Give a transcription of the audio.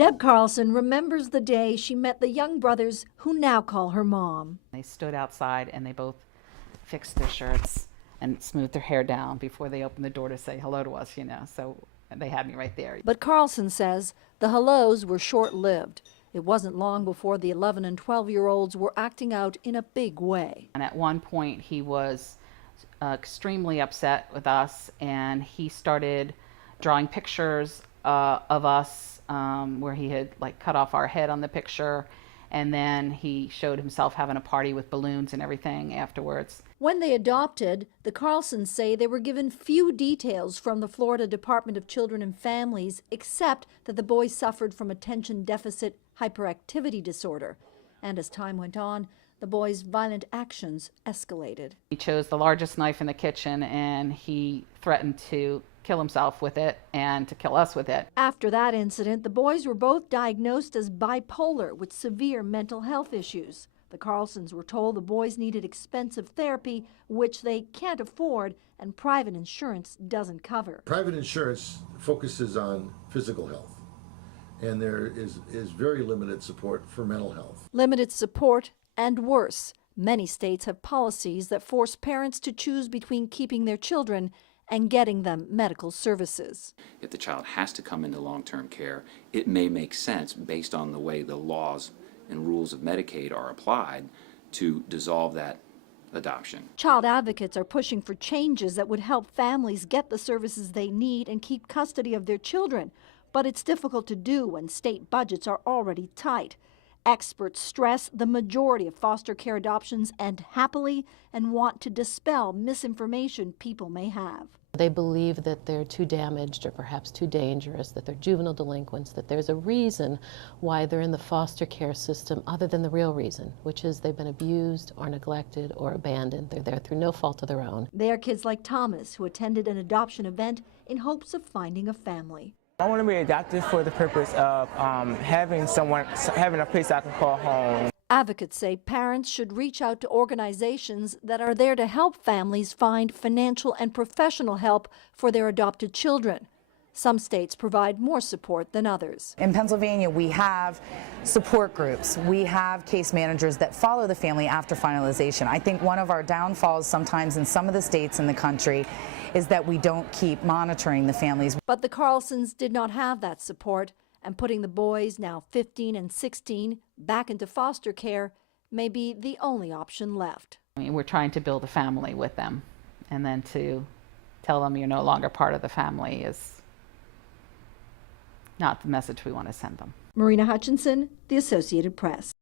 Deb Carlson remembers the day she met the young brothers who now call her mom. They stood outside and they both fixed their shirts and smoothed their hair down before they opened the door to say hello to us, you know, so they had me right there. But Carlson says the hellos were short-lived. It wasn't long before the 11 and 12-year-olds were acting out in a big way. And at one point he was extremely upset with us, and he started drawing pictures of us where he had like cut off our head on the picture, and then he showed himself having a party with balloons and everything afterwards. When they adopted, the Carlsons say they were given few details from the Florida Department of Children and Families, except that the boys suffered from attention deficit hyperactivity disorder. And as time went on, the boys' violent actions escalated. He chose the largest knife in the kitchen and he threatened to kill himself with it and to kill us with it. After that incident, the boys were both diagnosed as bipolar with severe mental health issues. The Carlsons were told the boys needed expensive therapy, which they can't afford, and private insurance doesn't cover. Private insurance focuses on physical health, and there is very limited support for mental health. Limited support, and worse, many states have policies that force parents to choose between keeping their children and getting them medical services. If the child has to come into long-term care, it may make sense based on the way the laws and rules of Medicaid are applied to dissolve that adoption. Child advocates are pushing for changes that would help families get the services they need and keep custody of their children. But it's difficult to do when state budgets are already tight. Experts stress the majority of foster care adoptions end happily and want to dispel misinformation people may have. They believe that they're too damaged or perhaps too dangerous, that they're juvenile delinquents, that there's a reason why they're in the foster care system other than the real reason, which is they've been abused or neglected or abandoned. They're there through no fault of their own. They are kids like Thomas, who attended an adoption event in hopes of finding a family. I want to be adopted for the purpose of having a place I can call home. Advocates say parents should reach out to organizations that are there to help families find financial and professional help for their adopted children. Some states provide more support than others. In Pennsylvania, we have support groups. We have case managers that follow the family after finalization. I think one of our downfalls sometimes in some of the states in the country is that we don't keep monitoring the families. But the Carlsons did not have that support, and putting the boys, now 15 and 16, back into foster care may be the only option left. I mean, we're trying to build a family with them, and then to tell them you're no longer part of the family is not the message we want to send them. Marina Hutchinson, The Associated Press.